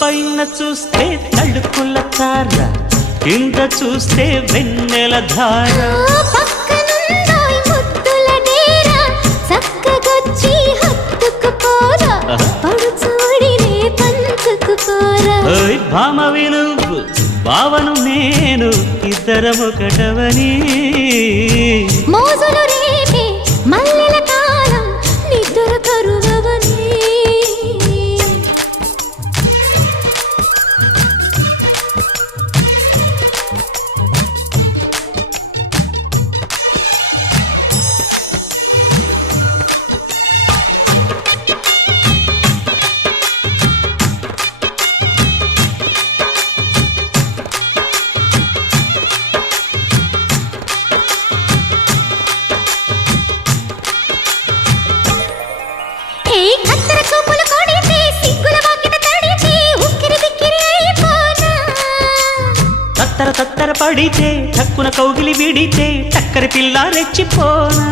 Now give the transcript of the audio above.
పైన చూస్తే తడుకుల తార, కింద చూస్తే వెన్నెల ధార. పక్కనుందోయ్ ముద్దుల డేరా, చక్కగొచ్చి హత్తుకుపోరా, పడుచూడినే పంచుకుపోరా. ఓయ్ భామ వినువ్వు, భావను నేను, ఇద్దరమొకటవని. మోజులు రేపే మల్లెల కాలం, నిద్ర కరువవని. తత్తర తత్తర పడితే, తక్కున కౌగిలి విడితే, చక్కరి పిల్ల రెచ్చిపోనా.